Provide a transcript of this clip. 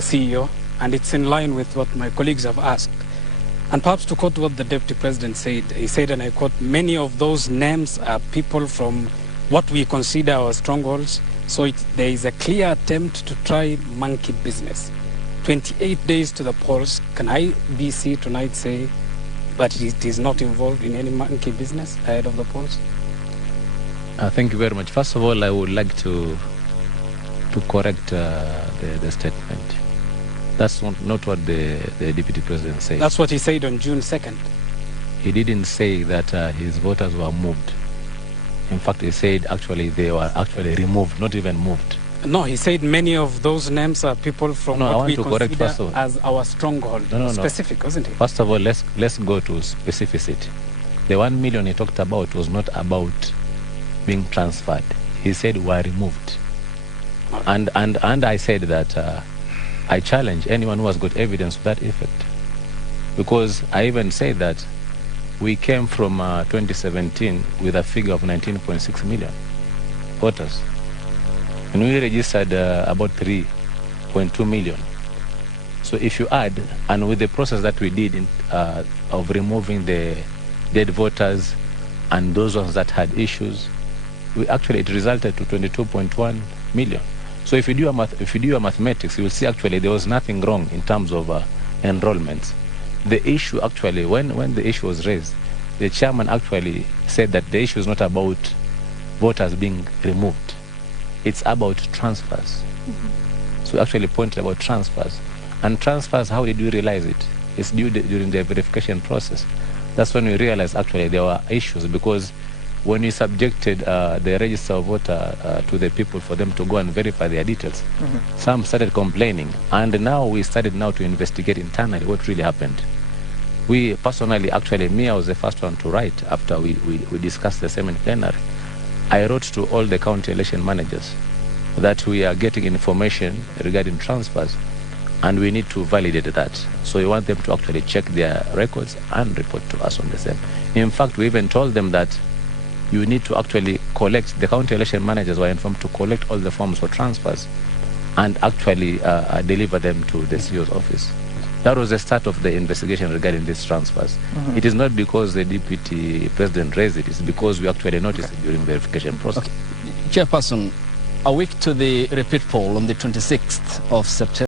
the CEO, and it's in line with what my colleagues have asked. And perhaps to quote what the Deputy President said, he said, and I quote, many of those names are people from what we consider our strongholds, so there is a clear attempt to try monkey business. 28 days to the polls. Can IBC tonight say that it is not involved in any monkey business ahead of the polls? Thank you very much. First of all, I would like to correct the statement. That's not what the Deputy President said. That's what he said on June 2nd. He didn't say that his voters were moved. In fact, he said actually they were actually removed, not even moved. No, he said many of those names are people from what we consider as our stronghold. Specific, wasn't it? First of all, let's go to specificity. The 1 million he talked about was not about being transferred. He said were removed. And I said that I challenge anyone who has got evidence to that effect. Because I even said that we came from 2017 with a figure of 19.6 million voters. And we registered about 3.2 million. So if you add, and with the process that we did of removing the dead voters and those ones that had issues, it resulted to 22.1 million. So if you do a mathematics, you will see actually there was nothing wrong in terms of enrollments. The issue actually, when the issue was raised, the chairman actually said that the issue is not about voters being removed. It's about transfers. So we actually pointed about transfers. And transfers, how did we realize it? It's during the verification process. That's when we realized actually there were issues, because when we subjected the register of voter to the people for them to go and verify their details, some started complaining. And now we started to investigate internally what really happened. We personally, actually, I was the first one to write after we discussed the same in plenary. I wrote to all the county election managers that we are getting information regarding transfers and we need to validate that. So we want them to actually check their records and report to us on the same. In fact, we even told them that you need to actually collect, the county election managers were informed to collect all the forms for transfers and actually deliver them to the CEO's office. That was the start of the investigation regarding these transfers. It is not because the Deputy President raised it, it's because we actually noticed it during the verification process. Chairperson, a week to the repeat poll on the 26th of September.